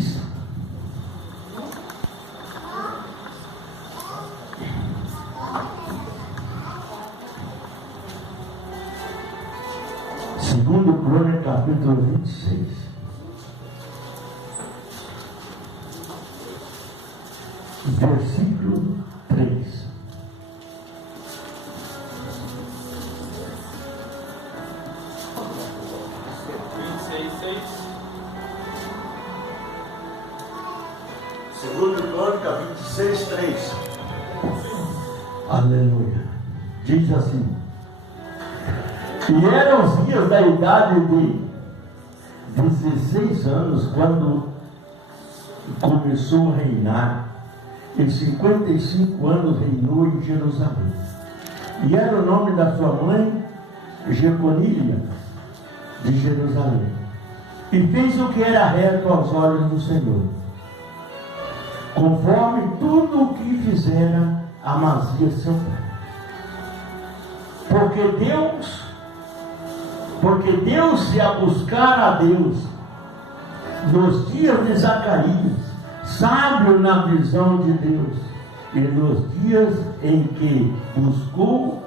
diz: segundo Crônicas, capítulo 26, versículo 3. Segundo Crônicas 26, 3. Aleluia. Diz assim: e eram os dias da idade de 16 anos quando começou a reinar, e 55 anos reinou em Jerusalém. E era o nome da sua mãe Jeconías de Jerusalém. E fez o que era reto aos olhos do Senhor, conforme tudo o que fizera Amazias seu pai. Porque deu-se a buscar a Deus nos dias de Zacarias, sábio na visão de Deus, e nos dias em que buscou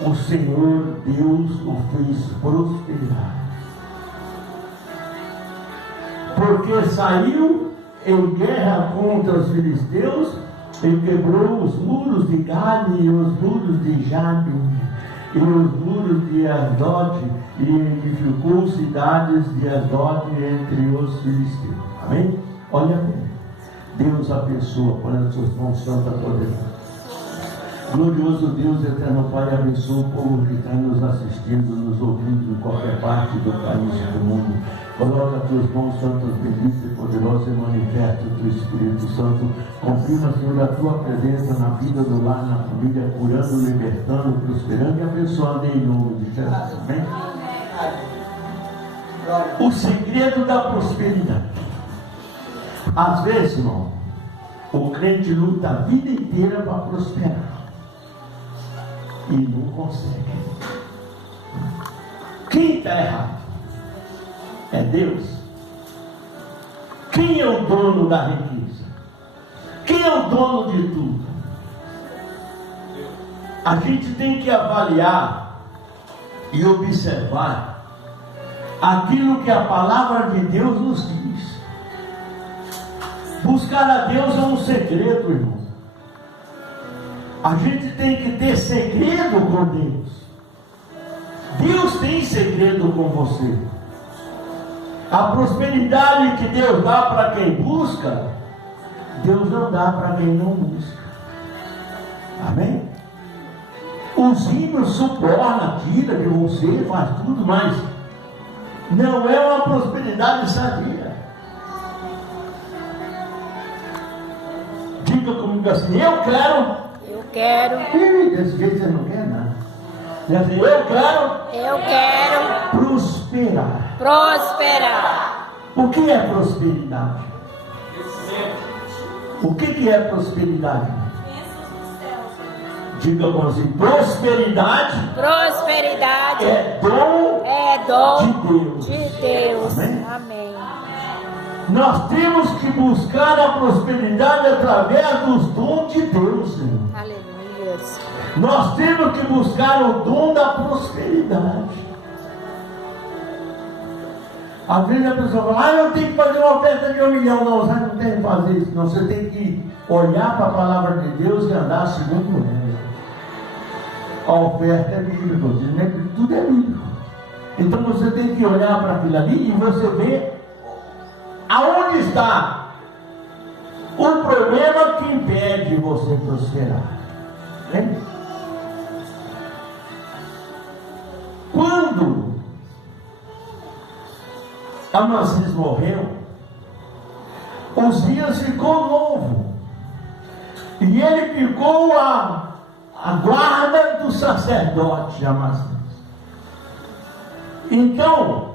o Senhor, Deus o fez prosperar. Porque saiu em guerra contra os filisteus e quebrou os muros de Gade e os muros de Jabim e os muros de Asdod, e edificou cidades de Asdod entre os filisteus. Amém? Olha bem, Deus abençoa, põe as suas mãos santas poderosas. Glorioso Deus, eterno Pai, abençoa o povo que está nos assistindo, nos ouvindo em qualquer parte do país e do mundo. Coloca as tuas mãos santas, benditas e poderosas, e manifesta o teu Espírito Santo. Confirma, Senhor, a tua presença na vida do lar, na família, curando, libertando, prosperando e abençoando em nome de Jesus. Amém? O segredo da prosperidade. Às vezes, irmão, o crente luta a vida inteira para prosperar e não consegue. Quem está errado? É Deus. Quem é o dono da riqueza? Quem é o dono de tudo? A gente tem que avaliar e observar aquilo que a palavra de Deus nos diz. Buscar a Deus é um segredo, irmão. A gente tem que ter segredo com Deus. Deus tem segredo com você. A prosperidade que Deus dá para quem busca, Deus não dá para quem não busca. Amém? Os ímpios subornam, tira de você, faz tudo, mas não é uma prosperidade sadia. Diga comigo assim: eu quero. Desse jeito você não quer nada. Diga assim: eu quero prosperar. O que é prosperidade? O que é prosperidade? Diga assim: prosperidade é dom de Deus. Amém? Nós temos que buscar a prosperidade através dos dons de Deus, Senhor. Aleluia. Nós temos que buscar o dom da prosperidade. Às vezes a pessoa fala: eu tenho que fazer uma oferta de 1 milhão. Não, você não tem que fazer isso. Não, você tem que olhar para a palavra de Deus e andar segundo ela. A oferta é bíblica, tudo é bíblico. Então você tem que olhar para aquilo ali e você vê aonde está o problema que impede você prosperar. Né? Quando Amazias morreu, Uzias ficou novo, e ele ficou a guarda do sacerdote Amazias. Então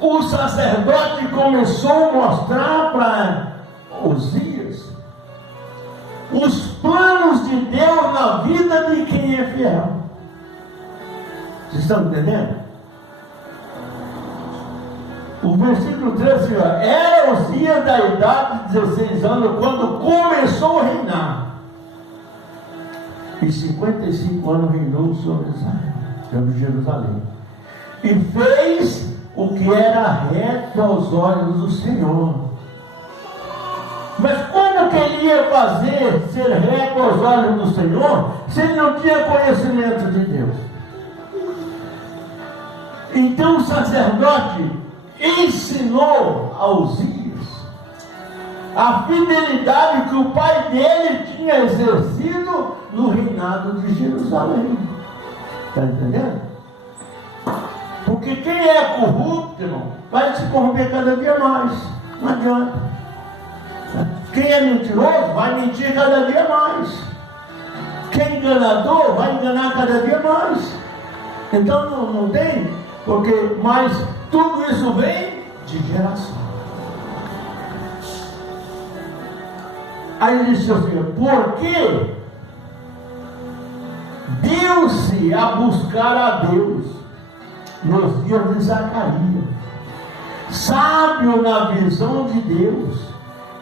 o sacerdote começou a mostrar para Uzias os planos de Deus na vida de quem é fiel. Vocês estão entendendo? O versículo 13, era os dias da idade de 16 anos, quando começou a reinar. E 55 anos reinou sobre Israel, sobre Jerusalém. E fez o que era reto aos olhos do Senhor. Mas como que ele ia fazer ser reto aos olhos do Senhor, se ele não tinha conhecimento de Deus? Então o sacerdote ensinou a Uzias a fidelidade que o pai dele tinha exercido no reinado de Jerusalém. Está entendendo? Porque quem é corrupto, irmão, vai se corromper cada dia mais. Não adianta. Quem é mentiroso vai mentir cada dia mais. Quem é enganador vai enganar cada dia mais. Então não tem, porque, mas tudo isso vem de geração. Aí ele disse assim, porque deu-se a buscar a Deus nos dias de Zacarias, sábio na visão de Deus,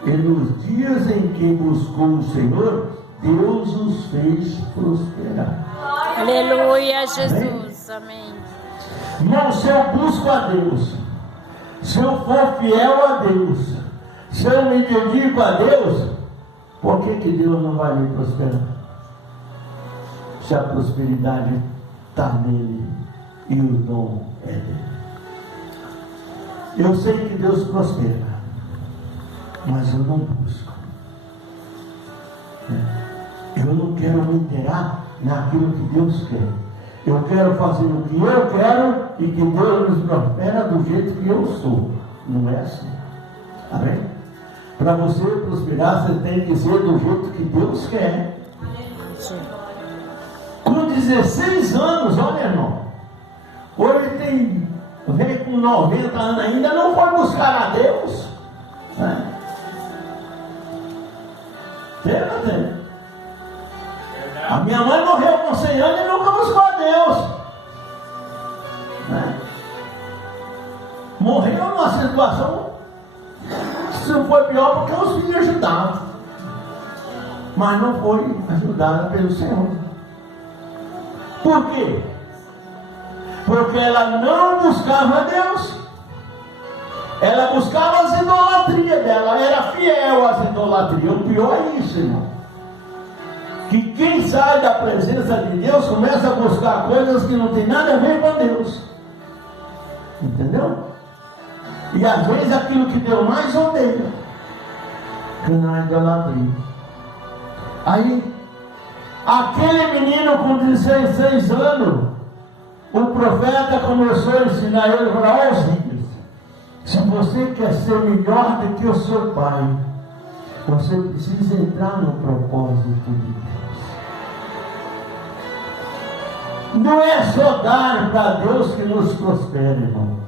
e nos dias em que buscou o Senhor, Deus os fez prosperar. Aleluia, Jesus, amém. Irmão, se eu busco a Deus, se eu for fiel a Deus, se eu me dedico a Deus, por que Deus não vai me prosperar? Se a prosperidade está nele e o dom é dele. Eu sei que Deus prospera, mas eu não busco. Eu não quero me inteirar naquilo que Deus quer. Eu quero fazer o que eu quero e que Deus nos prospera do jeito que eu sou. Não é assim. Amém? Para você prosperar, você tem que ser do jeito que Deus quer. Com 16 anos, olha, irmão. Hoje vem com 90 anos ainda, não foi buscar a Deus. Né? Tem ou não tem? A minha mãe morreu com 100 anos e nunca buscou a Deus. Né? Morreu numa situação, se não foi pior, porque os filhos ajudavam. Mas não foi ajudada pelo Senhor. Por quê? Porque ela não buscava a Deus. Ela buscava as idolatrias dela, era fiel às idolatrias. O pior é isso, irmão. Que quem sai da presença de Deus começa a buscar coisas que não tem nada a ver com Deus. Entendeu? E às vezes aquilo que Deus mais odeia, que não é idolatria. Aí, aquele menino com 16 anos, o profeta começou a ensinar ele, para os filhos, se você quer ser melhor do que o seu pai, você precisa entrar no propósito de Deus. Não é só dar para Deus que nos prospera, irmão.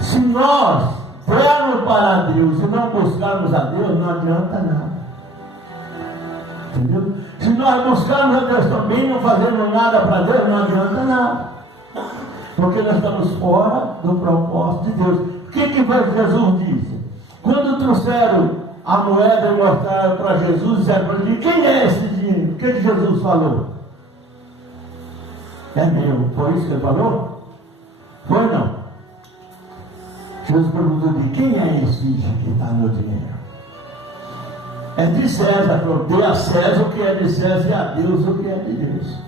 Se nós dermos para Deus e não buscarmos a Deus, não adianta nada. Entendeu? Se nós buscarmos a Deus também, não fazemos nada para Deus, não adianta nada. Porque nós estamos fora do propósito de Deus. O que Jesus disse? Quando trouxeram a moeda e mostraram para Jesus, disseram para ele, quem é esse dinheiro? O que Jesus falou? É meu. Foi isso que ele falou? Foi não? Jesus perguntou de quem é esse que está no dinheiro? É de César. Falou, dê a César o que é de César e a Deus o que é de Deus.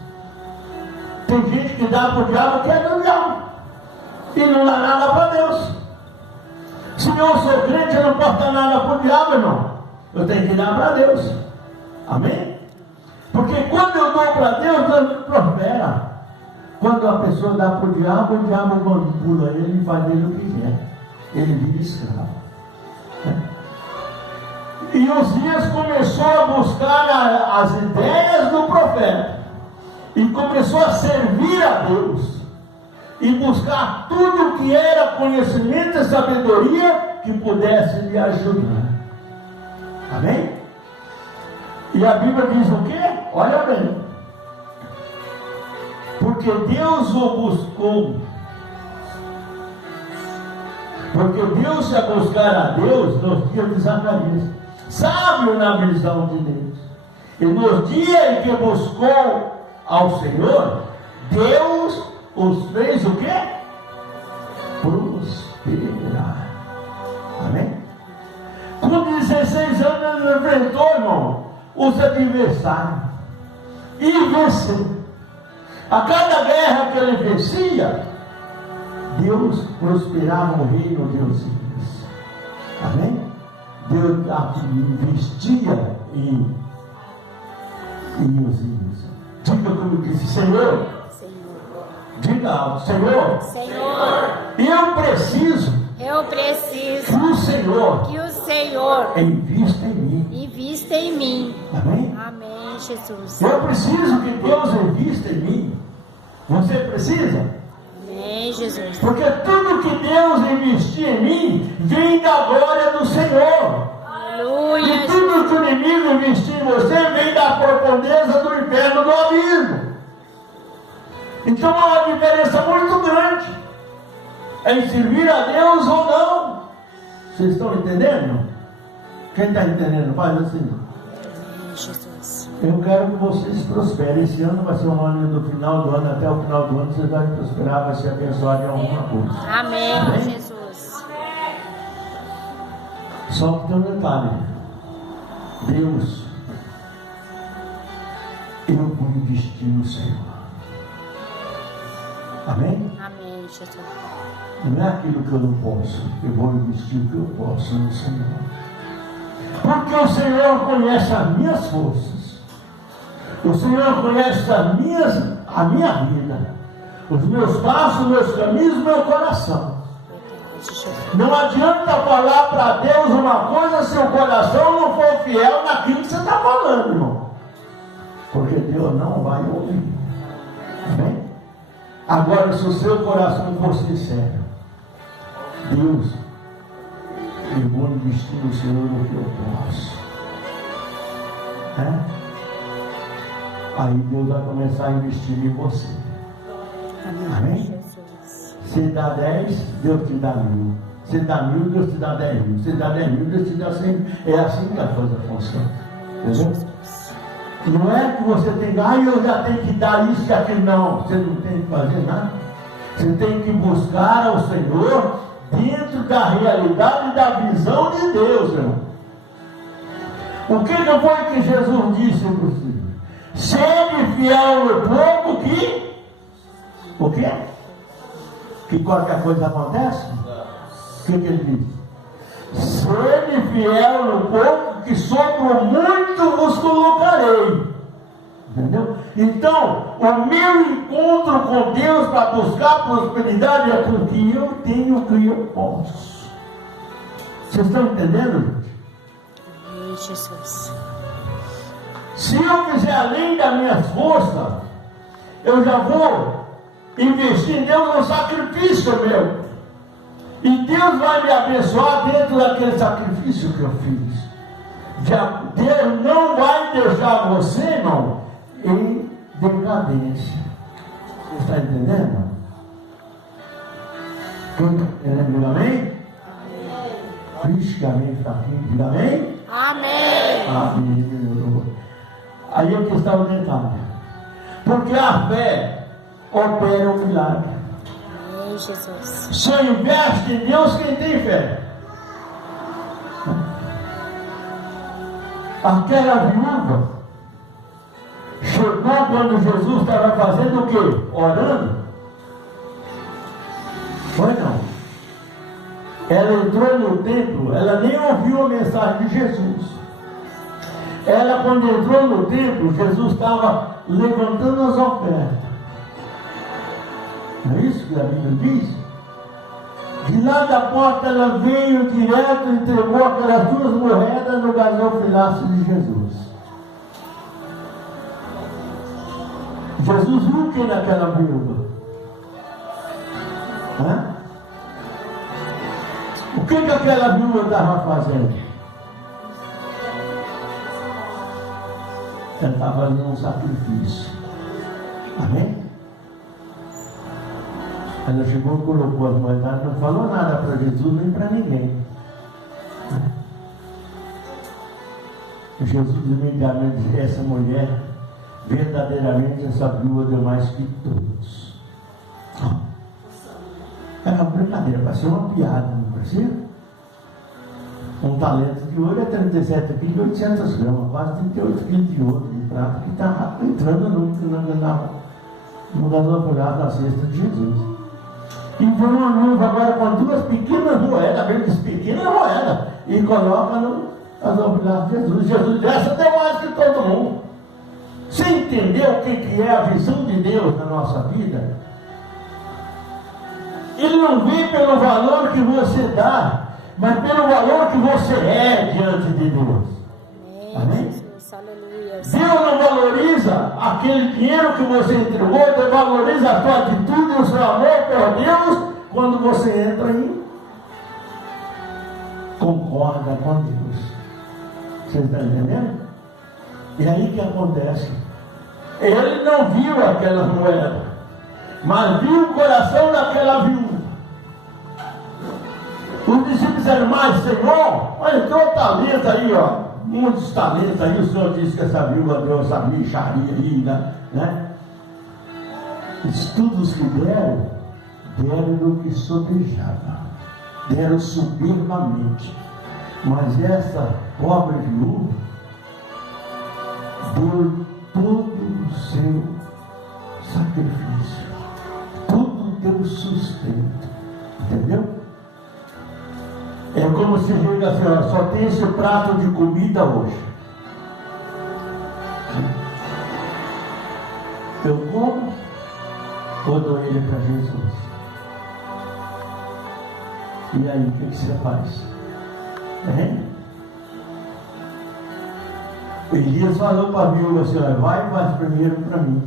Tem gente que dá para o diabo o que é do diabo e não dá nada para Deus. Se eu sou crente, eu não posso dar nada para o diabo, irmão. Eu tenho que dar para Deus. Amém? Porque quando eu dou para Deus, Deus me prospera. Quando a pessoa dá para o diabo manipula ele e faz dele o que quer. Ele vira escravo. E Uzias começou a buscar as ideias do profeta. E começou a servir a Deus. E buscar tudo que era conhecimento e sabedoria que pudesse lhe ajudar. Amém? E a Bíblia diz o quê? Olha bem. Porque Deus o buscou Porque Deus ia buscar a Deus nos dias de Zacarias, sábio na visão de Deus. E nos dias em que buscou ao Senhor, Deus os fez o quê? Prosperar. Amém? Com 16 anos ele enfrentou, irmão, os adversários e venceu. A cada guerra que ele vencia, Deus prosperava o reino de Osíris. Amém? Deus investia em Osíris. Diga como disse, Senhor. Diga alto, Senhor. Eu preciso que o Senhor invista em mim. Amém? Amém, Jesus. Eu preciso que Deus invista em mim. Você precisa? Amém, Jesus. Porque tudo que Deus investir em mim vem da glória do Senhor. Aleluia. E tudo que o inimigo investir em você vem da profundeza do inferno do abismo. Então há uma diferença muito grande em servir a Deus ou não. Vocês estão entendendo? Quem está entendendo? Faz assim. Amém, Jesus. Eu quero que vocês prosperem. Esse ano vai ser um ano do final do ano, até o final do ano vocês vão prosperar, vai ser abençoado em alguma coisa. Amém, Amém? Jesus. Só que tem um detalhe. Deus, eu vou investir no Senhor. Amém? Amém, Jesus. Não é aquilo que eu não posso. Eu vou investir o que eu posso no Senhor. Porque o Senhor conhece as minhas forças. O Senhor conhece a minha vida. Os meus passos, meus caminhos, meu coração. Não adianta falar para Deus uma coisa se o coração não for fiel naquilo que você está falando, irmão. Porque Deus não vai ouvir. Amém? Agora, se o seu coração for sincero, Deus, eu vou investir no Senhor no que eu posso. Aí Deus vai começar a investir em você. Amém? Você dá 10, Deus te dá 1000. Você dá 1000, Deus te dá 10.000. Você dá 10.000, Deus te dá 100. É assim que a coisa funciona. Entendeu? Não é que você tem que, eu já tenho que dar isso e aquilo. Não, você não tem que fazer nada. Você tem que buscar ao Senhor dentro da realidade e da visão de Deus, irmão. O que foi que Jesus disse para os filhos? Sede fiel no pouco que... O quê? Que qualquer coisa acontece? O que ele diz? Sede fiel no pouco, que sobre o muito vos colocarei. Entendeu? Então, o meu encontro com Deus para buscar prosperidade é com o que eu tenho, o que eu posso. Vocês estão entendendo, gente? Amém, Jesus. Se eu fizer além das minhas forças, eu já vou investir em Deus no sacrifício meu. E Deus vai me abençoar dentro daquele sacrifício que eu fiz. Deus não vai deixar você, irmão, em decadência. Você está entendendo? Quem está entendendo? Diga amém? Vixe, amém, fraquinho. Diga amém? Amém. Amém. Aí aqui está o detalhe. Porque a fé opera um milagre. Amém, Jesus. Só investe em Deus quem tem fé. Aquela viúva chegou quando Jesus estava fazendo o quê? Orando? Foi não. Ela entrou no templo, ela nem ouviu a mensagem de Jesus. Ela, quando entrou no templo, Jesus estava levantando as ofertas. Não é isso que a Bíblia diz? De lá da porta ela veio direto e entregou aquelas 2 moedas no gasofilaço de Jesus. Jesus viu o que naquela viúva? O que aquela viúva estava fazendo? Ela estava fazendo um sacrifício. Amém? Ela chegou, colocou as moedas, não falou nada para Jesus nem para ninguém. Jesus imediatamente disse: essa mulher, verdadeiramente essa viúva deu mais que todos. Era uma brincadeira, parecia uma piada, não parecia? Um talento de ouro é 37 quilos e 800 gramas, quase 38 quilos de ouro de prata, que está entrando no lugar da cesta de Jesus. E foi uma luva agora com duas pequenas moedas, bem das pequenas moedas, e coloca as oblidades de Jesus. Jesus, essa deu mais que todo mundo. Você entendeu o que é a visão de Deus na nossa vida? Ele não vem pelo valor que você dá, mas pelo valor que você é diante de Deus. Amém? Jesus, aleluia. Deus não valoriza aquele dinheiro que você entregou, Deus valoriza a sua atitude e o seu amor por Deus quando você entra em concorda com Deus. Você está entendendo? E aí que acontece? Ele não viu aquela moeda, mas viu o coração daquela viúva. Os discípulos disseram: mas Senhor, olha, tem um talento aí, ó, muitos talentos aí, o Senhor disse que essa viúva deu essa mixaria aí, né? Estudos que deram do que sobejava, deram soberbamente, mas essa pobre viúva deu todo o seu sacrifício, todo o teu sustento, entendeu? É como se diz assim: ó, só tem esse prato de comida hoje. Eu como ou dou ele para Jesus? E aí, o que você faz? Elias falou para a viúva assim: ó, vai e faz primeiro para mim,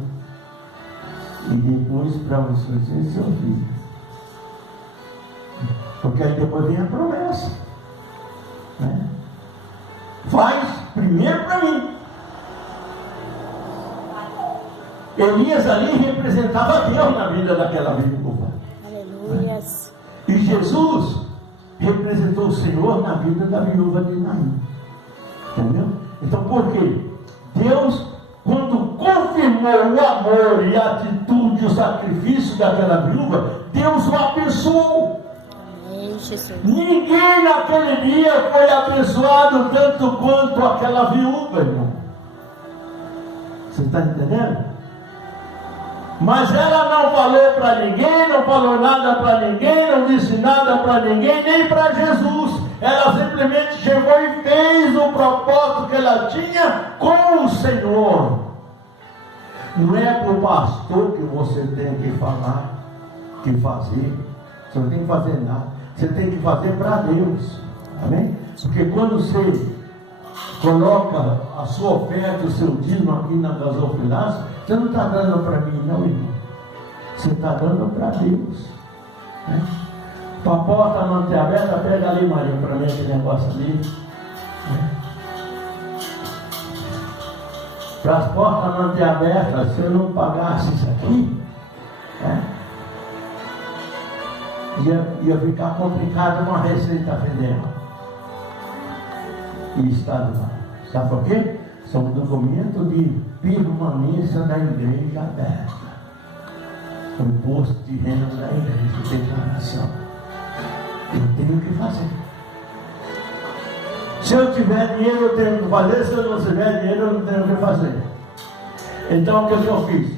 e depois para você e seu filho. Porque aí depois vem a promessa, né? Faz primeiro para mim. Elias ali representava Deus na vida daquela viúva. Aleluia. E Jesus representou o Senhor na vida da viúva de Naim. Entendeu? Então por quê? Deus, quando confirmou o amor e a atitude, o sacrifício daquela viúva, Deus o abençoou. Jesus. Ninguém naquele dia foi abençoado tanto quanto aquela viúva, irmão. Você está entendendo? Mas ela não falou para ninguém, não falou nada para ninguém, não disse nada para ninguém, nem para Jesus. Ela simplesmente chegou e fez o propósito que ela tinha com o Senhor. Não é para o pastor que você tem que falar, que fazer. Você não tem que fazer nada. Você tem que fazer para Deus. Amém? Porque quando você coloca a sua oferta, o seu dízimo aqui na gasofilaça, você não está dando para mim, não, irmão. Você está dando para Deus. Né? Para a porta manter aberta, pega ali, Maria, para mim esse negócio ali. Né? Para as portas manter abertas, se eu não pagasse isso aqui, né? Ia ficar complicado uma Receita Federal e estadual. Sabe por quê? São documentos de permanência da igreja aberta. O imposto de renda da igreja, declaração. Eu tenho que fazer. Se eu tiver dinheiro, eu tenho que fazer. Se eu não tiver dinheiro, eu não tenho que fazer. Então, o que eu fiz?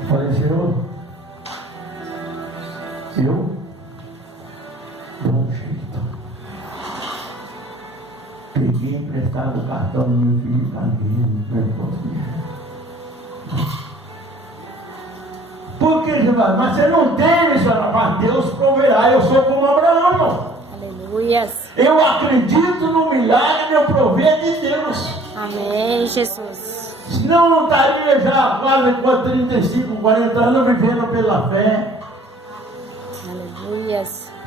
Eu falei: Senhor, eu dou um jeito. Peguei emprestado o cartão do meu filho e paguei, não posso dinheiro. Por que, Jeová? Mas você não tem, missionário. Mas Deus proverá. Eu sou como Abraão. Aleluia. Eu acredito no milagre e no prover de Deus. Amém, Jesus. Senão não estaria já quase 35, 40 anos vivendo pela fé. Aleluia.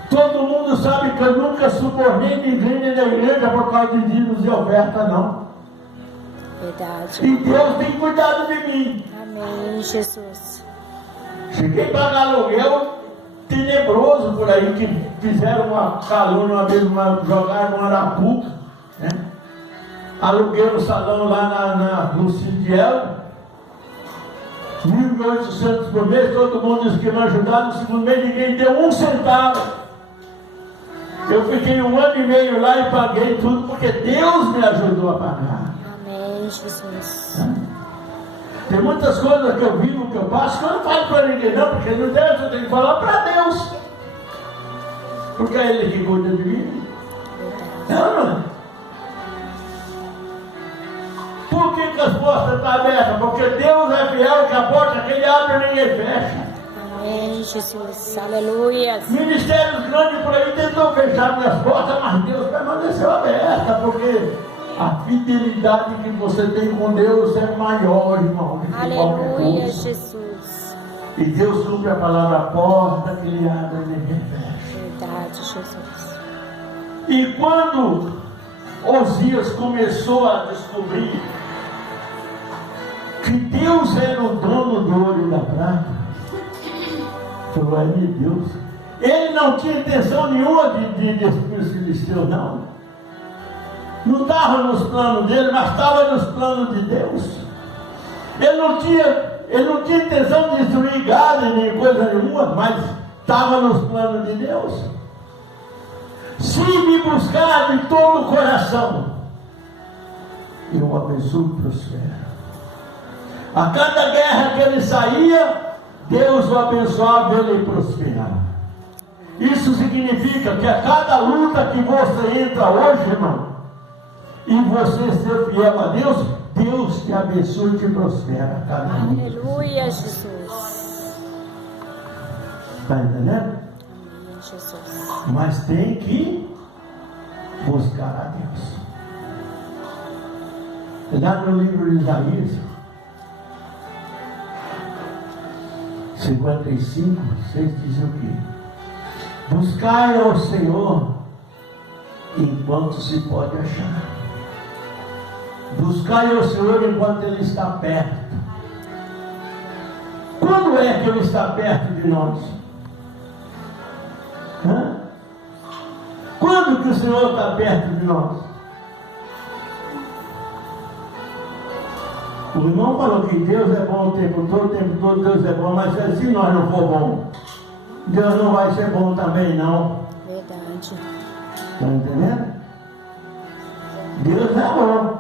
Todo mundo sabe que eu nunca subornei ninguém nem da igreja por causa de dízimos e oferta, não. Verdade. E Deus tem cuidado de mim. Amém, Jesus. Cheguei a pagar aluguel tenebroso por aí, que fizeram uma calúnia uma vez, jogaram uma arapuca, né? Aluguei um salão lá no Cidiel, 1.800 por mês, todo mundo disse que me ajudaram. No segundo mês ninguém deu um centavo. Eu fiquei 1 ano e meio lá e paguei tudo, porque Deus me ajudou a pagar. Amém, Jesus. Tem muitas coisas que eu vivo, que eu passo, que eu não falo para ninguém não, porque não deve, eu tenho que falar para Deus. Porque é Ele que cuida de mim. Não. Por que as portas estão abertas? Porque Deus é fiel, que a porta que Ele abre ninguém fecha. Amém, Jesus. Aleluia. Ministérios grandes por aí tentou fechar minhas portas, mas Deus permaneceu aberta, porque a fidelidade que você tem com Deus é maior, irmão, do que qualquer Aleluia, coisa. Jesus. E Deus cumpre a palavra, a porta que Ele abre ninguém fecha. Verdade, Jesus. E quando Osias começou a descobrir que Deus era o dono do ouro e da prata, falou, é de Deus. Ele não tinha intenção nenhuma de destruir os filisteus, não. Não estava nos planos dele, mas estava nos planos de Deus. Ele não tinha intenção de destruir gado nem coisa nenhuma, mas estava nos planos de Deus. Se me buscar de todo o coração, eu abençoo e prospero. A cada guerra que ele saía, Deus o abençoava e ele prosperava. Isso significa que a cada luta que você entra hoje, irmão, e você ser fiel a Deus, Deus te abençoe e te prospera. Cada luta. Aleluia, Jesus. Está entendendo? Amém, Jesus. Mas tem que buscar a Deus. Lá no livro de Isaías 55, 6 diz o quê? Buscai ao Senhor enquanto se pode achar. Buscai ao Senhor enquanto Ele está perto. Quando é que Ele está perto de nós? Quando que o Senhor está perto de nós? O irmão falou que Deus é bom o tempo todo Deus é bom, mas se nós não for bom, Deus não vai ser bom também não. Verdade. Está entendendo? Deus é bom,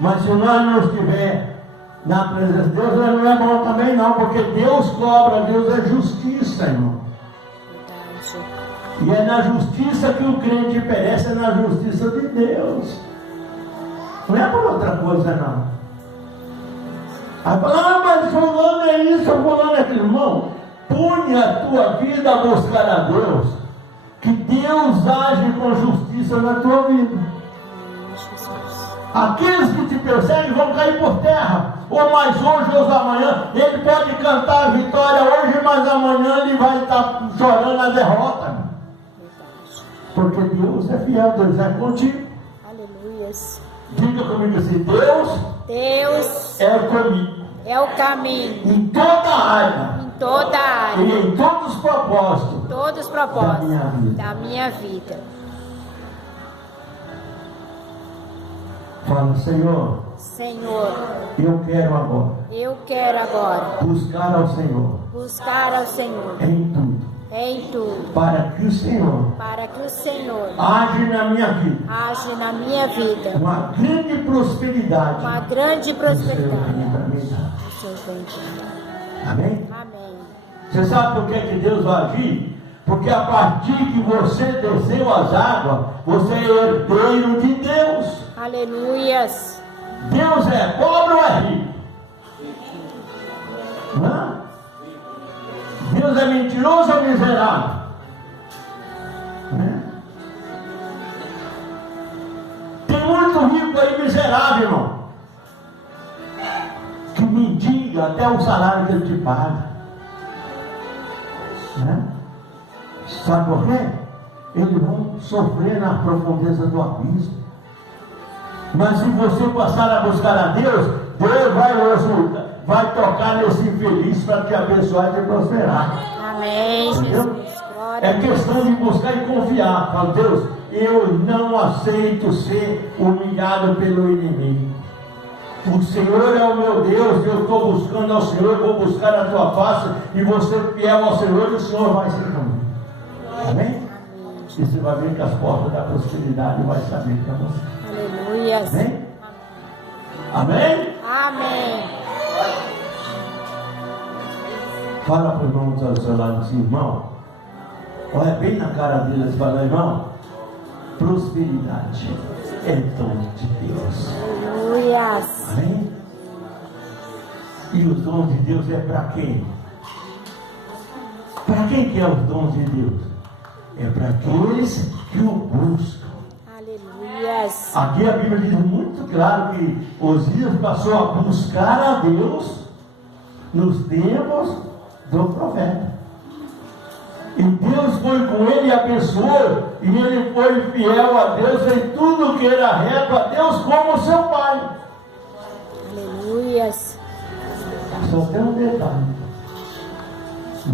mas se nós não estiver na presença de Deus, Ele não é bom também não, porque Deus cobra, Deus é justiça, irmão. Verdade. E é na justiça que o crente perece, é na justiça de Deus. Não é por outra coisa não. Aí fala, mas fulano é isso, fulano é aquilo. Irmão, põe a tua vida a buscar a Deus, que Deus age com justiça na tua vida. Amém, Jesus. Aqueles que te perseguem vão cair por terra, ou mais hoje ou amanhã. Ele pode cantar a vitória hoje, mas amanhã ele vai estar chorando a derrota. Verdade. Porque Deus é fiel, Deus é contigo. Aleluia. Diga comigo assim, Deus é o caminho. É o caminho Em toda área. em toda a área. E em todos os propósitos. Todos os Da propósitos minha vida. da minha vida. Fala, Senhor, Senhor, eu quero agora buscar ao Senhor em tudo, em tudo, para que o Senhor age na minha vida, age na minha vida, uma grande prosperidade, uma grande no seu prosperidade. reino da minha vida. O Senhor vem de mim. Amém? Amém. Você sabe por que Deus vai agir? Porque a partir que você desceu as águas, você é herdeiro de Deus. Aleluias. Deus é pobre ou é rico? Hã? Deus é mentiroso ou miserável? Né? Tem muito rico aí miserável, irmão, que mendiga até o salário que ele te paga. Né? Sabe por quê? Eles vão sofrer na profundeza do abismo. Mas se você passar a buscar a Deus, Deus vai vai tocar nesse infeliz para te abençoar e te prosperar. Amém, Entendeu? Jesus. Glória a É questão de buscar e confiar. Fala, Deus, eu não aceito ser humilhado pelo inimigo. O Senhor é o meu Deus, eu estou buscando ao Senhor, eu vou buscar a tua face e vou ser fiel ao Senhor e o Senhor vai ser comigo. Amém? E você vai ver que as portas da prosperidade vai se abrir para você. Aleluia. Amém? Amém? Amém. Fala para o irmão que está do seu lado assim, irmão. Olha bem na cara dele e fala, irmão, prosperidade é dom de Deus. Aleluia. Amém? E os dons de Deus é para quem? Para quem que é os dons de Deus? É para aqueles que o buscam. Aleluia. Aqui a Bíblia diz muito claro que Osias passou a buscar a Deus nos tempos do profeta. E Deus foi com ele e abençoou, e ele foi fiel a Deus em tudo que era reto a Deus como seu pai. Aleluia. Só tem um detalhe: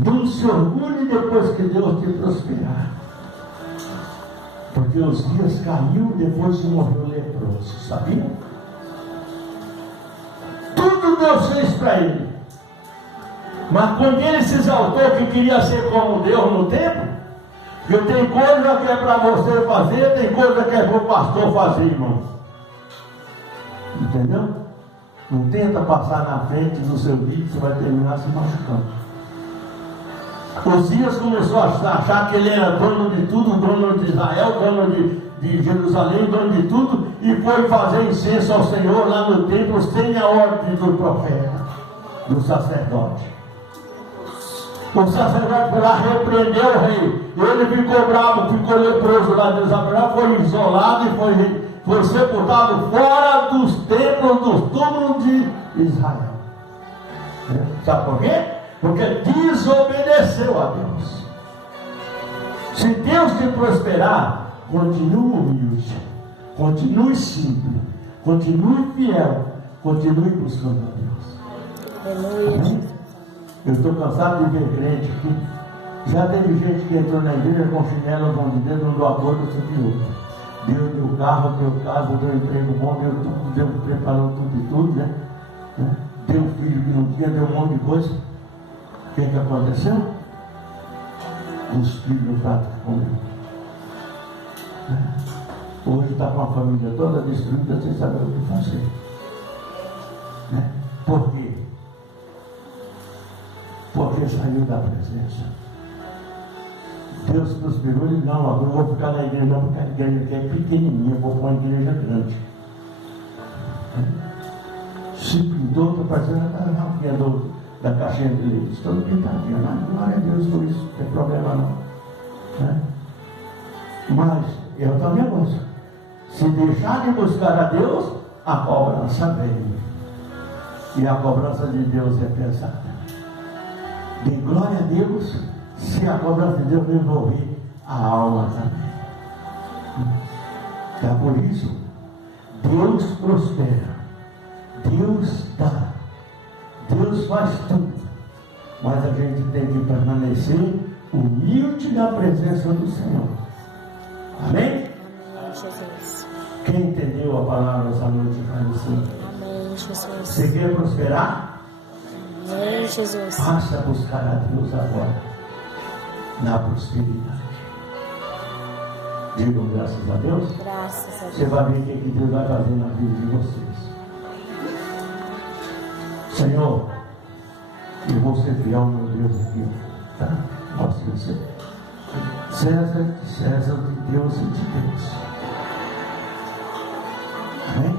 não se orgulhe depois que Deus te prosperar, porque Osias caiu depois que morreu leproso, sabia? Tudo Deus fez para ele. Mas quando ele se exaltou que queria ser como Deus no templo, porque tem coisa que é para você fazer, tem coisa que é para o pastor fazer, irmão. Entendeu? Não tenta passar na frente do seu vídeo, você vai terminar se machucando. Osias começou a achar que ele era dono de tudo, dono de Israel, dono de Jerusalém, dono de tudo, e foi fazer incenso ao Senhor lá no templo sem a ordem do profeta, do sacerdote. O sacerdote foi lá, repreendeu o rei. Ele ficou bravo, ficou leproso lá de Israel, foi isolado e foi sepultado fora dos templos, dos túmulos de Israel. Sabe por quê? Porque desobedeceu a Deus. Se Deus te prosperar, continue humilde, continue simples, continue fiel, continue buscando a Deus. Aleluia. Amém? Eu estou cansado de ver crente aqui. Já teve gente que entrou na igreja com chinelo, com de dedo, não deu acordo, isso aqui outro. Deus deu carro, deu casa, deu emprego bom, deu tudo, deu preparou tudo e tudo, né? Deu filho que não tinha, deu um monte de coisa. O que aconteceu? Os filhos no prato que comeu. Hoje está com a família toda destruída, sem saber o que fazer. Por quê? Porque saiu da presença. Deus prosperou e não, agora eu vou ficar na igreja, não, porque a igreja aqui é pequenininha, eu vou para uma igreja grande. Se pintou, estou parecendo a rampinha da caixinha de leite, todo pintadinho, glória a Deus por isso, não tem problema não. Mas eu também gosto. Se deixar de buscar a Deus, a cobrança vem. E a cobrança de Deus é pesada. Dê glória a Deus se a cobrança de Deus envolver a alma também. É por isso, Deus prospera, Deus dá, Deus faz tudo, mas a gente tem que permanecer humilde na presença do Senhor. Amém? Amém, Jesus. Quem entendeu a palavra essa noite faz assim. Amém, Jesus. Você quer prosperar? Amém, Jesus. Basta buscar a Deus agora, na prosperidade. Digam graças a Deus. Graças a Você Deus. vai ver o que Deus vai fazer na vida de vocês. Senhor, eu vou ser fiel, meu Deus, aqui, tá? Posso dizer. César de César, de Deus e de Deus. Amém?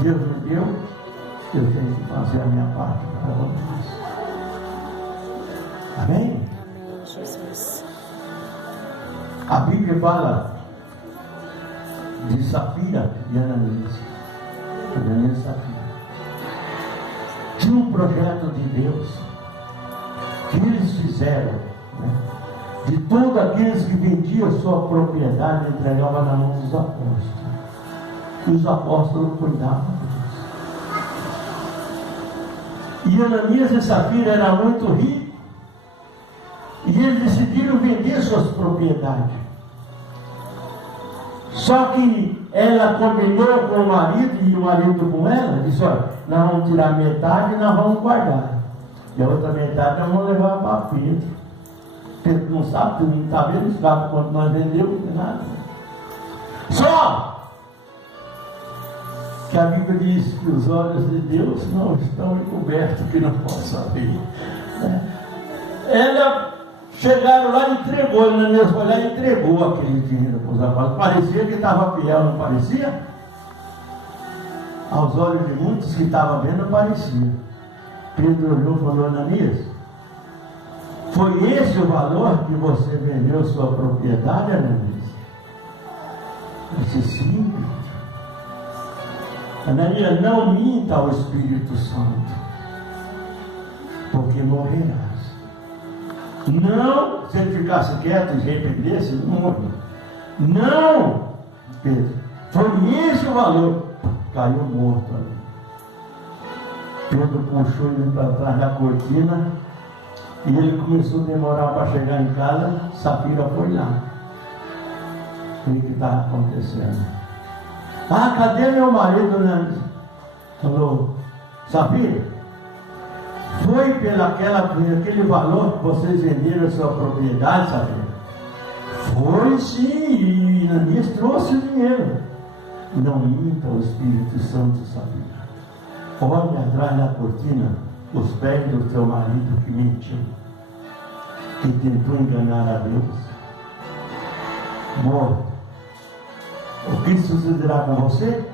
Deus me deu, eu tenho que fazer a minha parte para vocês. Amém? Amém, Jesus. A Bíblia fala de Safira e Ananias. Ananias e Safira. Tinha um projeto de Deus que eles fizeram, né? De todos aqueles que vendiam sua propriedade, entregavam na mão dos apóstolos. E os apóstolos cuidavam disso. E Ananias e Safira eram muito ricos. E eles decidiram vender suas propriedades. Só que ela combinou com o marido e o marido com ela. Disse: olha, nós vamos tirar metade e nós vamos guardar. E a outra metade nós vamos levar para Pedro. Pedro não sabe, tu não está vendo, não sabe quanto nós vendemos, não nada. Só que a Bíblia diz que os olhos de Deus não estão encobertos, que não possa ver. Ela chegaram lá e entregou, ele mesmo olhar e entregou aquele dinheiro para os apóstolos. Parecia que estava fiel, não parecia? Aos olhos de muitos que estavam vendo, parecia. Pedro olhou e falou: Ananias, foi esse o valor que você vendeu sua propriedade, Ananias? Eu disse: sim, Pedro. Ananias, não minta ao Espírito Santo, porque morrerás. Não, se ele ficasse quieto e repreendesse, ele não morre. Não, Pedro, foi esse o valor. Caiu morto ali. Pedro puxou ele para trás da cortina e ele começou a demorar para chegar em casa. Safira foi lá. O que estava acontecendo? Ah, cadê meu marido, né? Falou: Safira, foi aquele valor que vocês venderam a sua propriedade, Safira? Foi sim, e Ananias trouxe o dinheiro. Não minta o Espírito Santo, Safira. Olhe atrás da cortina os pés do teu marido que mentiu, que tentou enganar a Deus. Morto. O que sucederá com você?